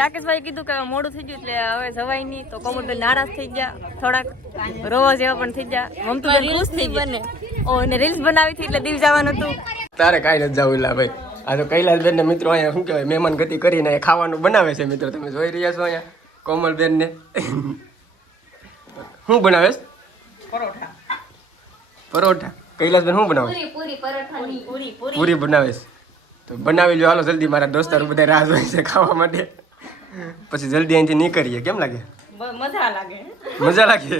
રાકેશભાઈ કીધું કે મોડું થઈ ગયું એટલે હવે જવાય તો કોમુડભાઈ નારાજ થઈ ગયા. થોડાક રોવા જેવા પણ થઈ ગયા. મમતુબેન બનાવી એટલે દીવ જવાનું હતું. તારે કાંઈ નથી જવું ભાઈ. આ તો કૈલાસબેન ને મિત્રો અહીંયા શું કહેવાય મહેમાન ગતિ કરીને ખાવાનું બનાવે છે મિત્રો. તમે જોઈ રહ્યા છો અહીંયા કોમલબેન ને શું બનાવેશ પરોઠા. પરોઠા. કૈલાસબેન શું બનાવે પૂરી પૂરી બનાવેશ તો બનાવી લો હાલો જલ્દી મારા દોસ્તારો બધા રાહ જોઈ છે ખાવા માટે. પછી જલ્દી અહીંથી નીકળીએ કેમ લાગે? મજા લાગે. મજા લાગે?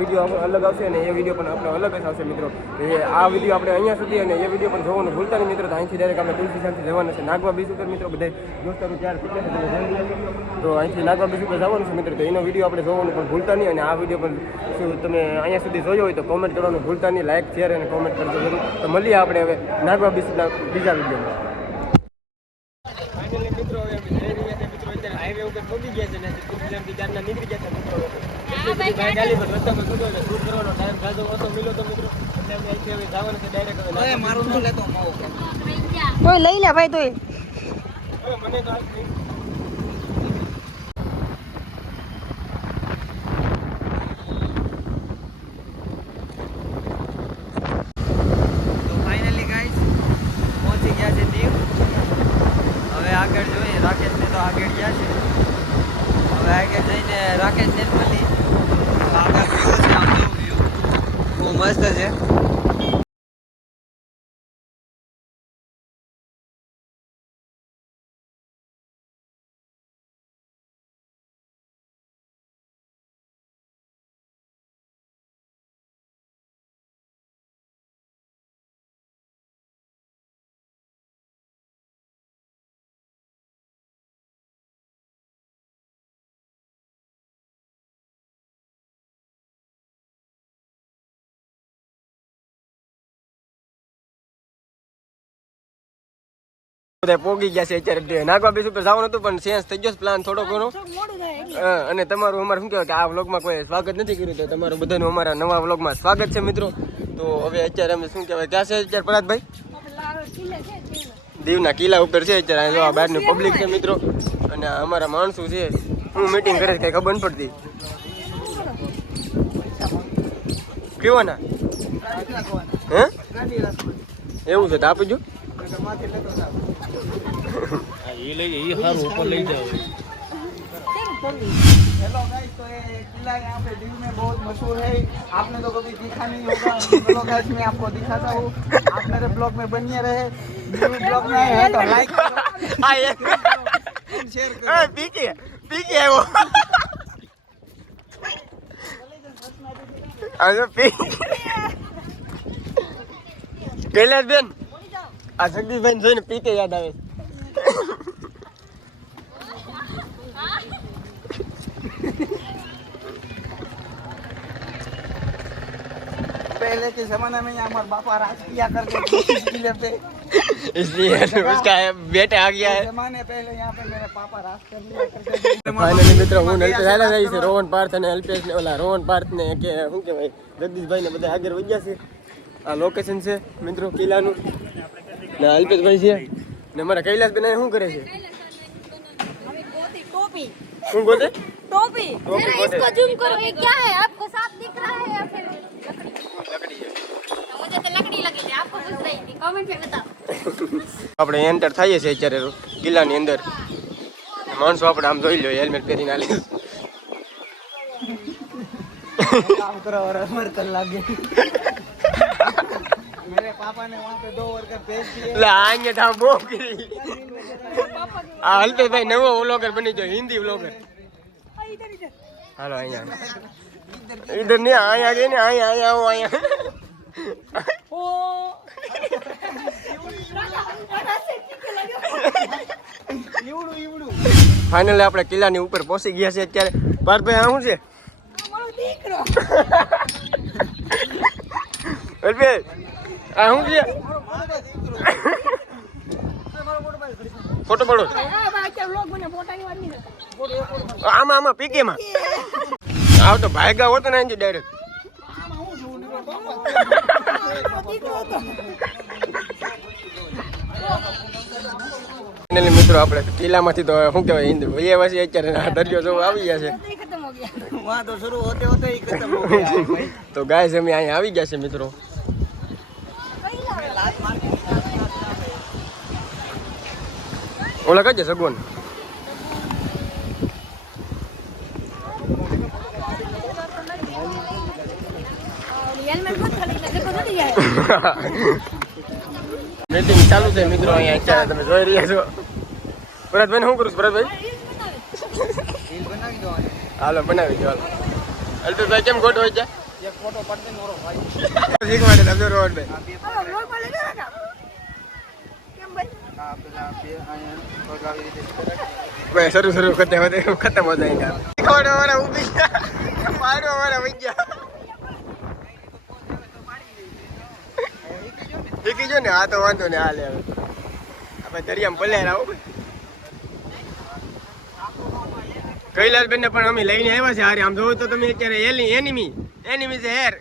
વીડિયો અલગ આવશે અને એ વીડિયો પણ આપણો અલગ જ આવશે મિત્રો. એ આ વીડિયો આપણે અહીંયા સુધી અને એ વીડિયો પણ જોવાનું ભૂલતા નહીં મિત્રો. તો અહીંથી ડાયરેક્ટ આપણે તુલસી શાંતિ જવાનું છે. નાગવા ઉપર મિત્રો બધા દોસ્તારો જલ્દી આવજો. તો અહીંથી નાગવા બીજું ઉપર જવાનું છે મિત્રો. તો એનો વીડિયો આપણે જોવાનું પણ ભૂલતા નહીં અને આ વીડિયો પણ તમે અહીંયા સુધી જોયો હોય તો કોમેન્ટ કરવાનું ભૂલતા નહીં. લાઈક શેર અને કોમેન્ટ કરજો જરૂર. તો મળીએ આપણે હવે નાગવા બીચના બીજા વિડીયોમાં. મિત્રો મિત્રો અત્યારે હાઈવે ઉપર પહોંચી ગયા છે ને નીકળી ગયા છે મિત્રો. લઈ લે ભાઈ. તો ustacı. બધા પોગી ગયા છે અત્યારે નાગવા બીજ ઉપર જવાનું હતું પણ ચેન્જ થઈ ગયો પ્લાન થોડો ઘણો. અને તમારું અમારે શું કહેવાય કે આ વ્લોગમાં કોઈ સ્વાગત નથી કર્યું તો તમારું બધાનું અમારા નવા વ્લોગમાં સ્વાગત છે મિત્રો. તો હવે અત્યારે અમે શું કહેવાય ક્યાં છે અત્યારે પરાગભાઈ દીવના કિલ્લા ઉપર છે અત્યારે જો આ બહારનું પબ્લિક છે મિત્રો. અને અમારા માણસો છે હું મીટિંગ કરે કઈ ખબર પડતી પડતી. ના હે? એવું છે તો આપજો हेलो गाइस तो ये किला यहाँ पे दीव में बहुत मशहूर है आपने तो कभी दिखा नहीं होगा चलो गाइस मैं आपको दिखाता हूँ आप मेरे ब्लॉग में बनिए रहे न्यू ब्लॉग में है तो लाइक करो આ એક शेयर करो એ પીકે પીકે આવ્યો આજે પી કૈલાસ બેન આ જગદીશભાઈ જોઈને પીકે યાદ આવે पहले के जमाने में यहाँ हमारे पापा राज किया करते थे इस किले पे इसलिए उसका बेटे आ गया है जमाने पहले यहाँ पे मेरे पापा राज कर लिया करते थे ફાઇનલી મિત્રો હું અલ્પેશ હાલા જાય છે રોહન પાર્થ અને અલ્પેશ ને ઓલા રોહન પાર્થ ને કે શું કહેવાય જગદીશભાઈ ને બધા આગળ વધ્યા છે આ લોકેશન છે મિત્રો કિલ્લાનું ને અલ્પેશભાઈ છે ને મારા કૈલાસ બેન શું કરે છે ટોપી શું ગોતે ટોપી ટોપી जरा ગોતે इसको जूम करो ये क्या है आपको साफ दिख रहा है या फिर આપણે એન્ટર થઈએ છીએ અત્યારે કિલ્લાની અંદર. માણસો આપણે આમ જોઈ લો હેલ્મેટ પહેરી ના કામ કરવા મરતર લાગે. મેરે પાપા ને વહાં પે નવો વ્લોગર બની ગયો હિન્દી વ્લોગર અહીંયા. ઇધર ને અહીંયા ગઈ અહીંયા અહીંયા આવો અહીંયા. ફાઇનલી આપણે કિલ્લાની ઉપર પહોંચી ગયા છીએ અત્યારે. પાર્થભાઈ શું છે? આ શું છે? ફોટો પડો. આમાં આમાં પીકેમાં આવ તો ભાગ્યા હોતો ને અહીંથી ડાયરેક્ટ મિત્રો આપણે કિલ્લામાંથી તો શું કહેવાય હિન્દુ હિન્દ વૈયાવાસી અત્યારે દરિયો જોવા આવી ગયા છે. તો ગાય છે અમે અહીંયા આવી ગયા છે મિત્રો. ઓલા કજે સગવન મીટિંગ ચાલુ છે મિત્રો અહીંયા અત્યારે તમે જોઈ રહ્યા છો ભરતભાઈ શું કરું ભરતભાઈ હાલો બનાવી દો હાલો અલ્પેશભાઈ કેમ ગોઠવો છે શરૂ શરૂ ખતમ ખતમ હતા ઊભી ગયા પાડો અમારા ઊભી ગયા શીખી જો ને આ તો વાંધો ને હાલે હવે. આપણે દરિયામાં પલ્યા આવો કૈલાસબેન ને પણ અમે લઈને આવ્યા છે હારે. આમ જોવો તો તમે અત્યારે એની એનિમી એનિમી છે હેર.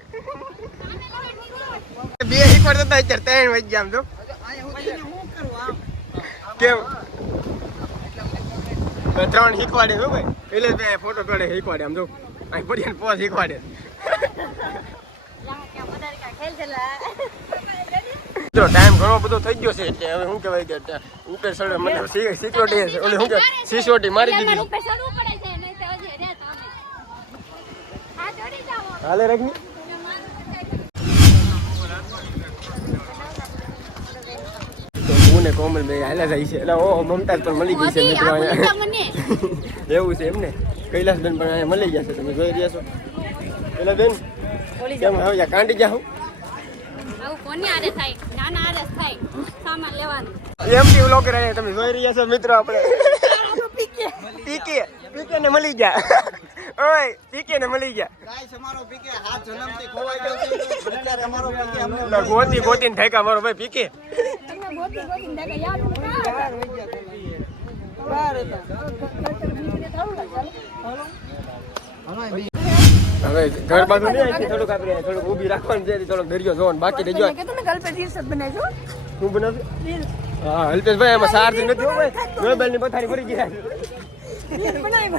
બે શીખવાડ જતા અત્યારે ત્રણ વાગી ગયા આમ તો કેમ? ત્રણ શીખવાડે શું ભાઈ. એટલે બે ફોટો પડે શીખવાડે આમ જો. અહીં પડી પોસ શીખવાડે. જો ટાઈમ ઘણો બધો થઈ ગયો છે એટલે હવે શું કહેવાય કે ઉપર સળે મને સિક્યોરિટી છે ઓલી શું કે સિક્યોરિટી મારી દીધી. હાલે રજની ને કોમલ ભાઈ હાલે જાય છે. એટલે ઓ મમતાજ પણ મળી ગઈ છે મિત્રો અહીંયા. એવું છે એમને. કૈલાસબેન પણ અહીંયા મળી ગયા છે. તમે જોઈ રહ્યા છો. પેલા બેન કેમ હવે કાંડી જા હું? આવું કોને આરે થાય? નાના આરે થાય. સામાન લેવાનું. એમટી વ્લોગર અહીંયા તમે જોઈ રહ્યા છો મિત્રો આપણે. પીકે પીકે ને મળી ગયા. ઓય પીકે ને મળી ગયા. ગાઈસ અમારો પીકે હાથ જન્મથી ખોવાઈ ગયો છે. અત્યારે અમારો પીકે અમને ગોતી ગોતીને થાક્યા મારો ભાઈ પીકે તમે ગોતી ગોતીને દેખા યાદ નથી બહાર હતા. હવે ઘર બાજુ નહીં અહીંથી થોડુંક આપણે થોડુંક ઊભી રાખવાનું છે થોડોક દરિયો જોવાનું બાકી રહેજો. કે તમે ગલ્પે રીલ્સ જ બનાવજો શું બનાવશે હા અલ્પેશભાઈ એમાં ચાર્જ નથી હોય મોબાઈલની પથારી ભરી ગયા બનાવી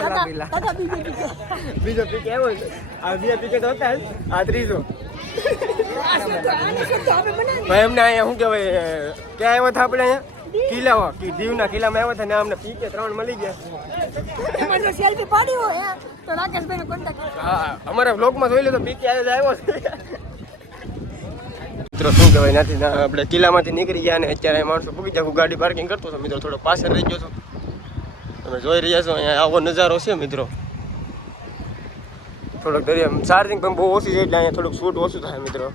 બનાવી બીજે બીજે. બીજો પીકે આ બીજા પીકે તો હતા આ ત્રીજો. ભાઈ એમને અહીંયા શું કહેવાય ક્યાં આવ્યો હતા આપણે અહીંયા? કિલ્લામાં કી દીવના કિલ્લામાં આવ્યા હતા ને અમને પીકે ત્રણ મળી ગયા. સેલ્ફી પાડી હોય તો રાકેશભાઈનો કોન્ટેક્ટ હા અમારા બ્લોગમાં જોઈ લો તો પીકે આવ્યો છે. મિત્રો શું કહેવાય નથી ના આપણે કિલ્લામાંથી નીકળી ગયા અને અત્યારે માણસો પૂગી જાય હું ગાડી પાર્કિંગ કરતો હતો મિત્રો થોડો પાછળ રહી ગયો છું. તમે જોઈ રહ્યા છો અહીંયા આવો નજારો છે મિત્રો. થોડોક દરિયા ચાર્જિંગ પણ બહુ ઓછી છે એટલે અહીંયા થોડુંક શૂટ ઓછું થાય મિત્રો.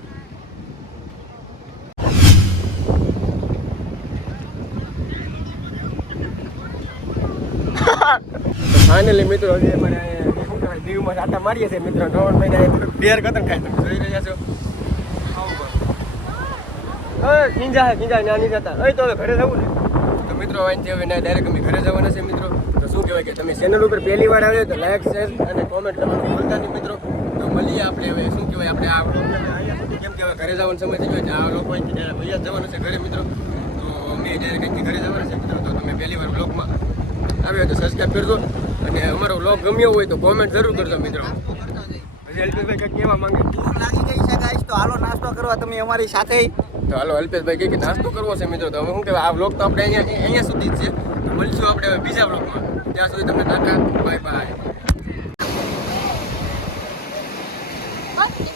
ફાઇનલી મિત્રો, હજી મને શું કહેવાય, દીવમાં આટા મારીએ છીએ મિત્રો. ત્રણ મહિના બેર કતન ખાય તમે જોઈ રહ્યા છો. હે કિંજા નાની જતા. અહીં તો હવે ઘરે જવું ને તો મિત્રો, અહીંથી હવે ડાયરેક્ટ અમે ઘરે જવાના છે મિત્રો. તો શું કહેવાય કે તમે ચેનલ ઉપર પહેલી વાર આવ્યો તો લાઈક શેર અને કોમેન્ટ કરવાનું ભૂલતા મિત્રો. તો મળીએ આપણે હવે, શું કહેવાય, આપણે આ ને અહીંયા સુધી કેમ કે ઘરે જવાનો સમય થઈ ગયો આ લોકો અહીંથી ડાયરેક્ટ જ જવાનું છે ઘરે મિત્રો. તો અમે ડાયરેક્ટ અહીંથી ઘરે જવાના છે મિત્રો. તો તમે પહેલી વાર બ્લોગમાં આવ્યો તો સબસ્ક્રાઈબ કરજો. અને અમારો બ્લોગ ગમ્યો હોય તો કોમેન્ટ જરૂર કરજો મિત્રો. અલ્પેશભાઈ કંઈક કહેવા માંગે? ભૂખ લાગી ગઈ છે ગાઈસ તો હાલો નાસ્તો કરવા તમે અમારી સાથે. તો હાલો અલ્પેશભાઈ કહે કે નાસ્તો કરવો છે મિત્રો. તો હવે શું કહેવાય આ બ્લોગ તો આપણે અહીંયા અહીંયા સુધી જ છે. તો મળીશું આપણે હવે બીજા બ્લોગમાં ત્યાં સુધી તમને ટાટા. બાય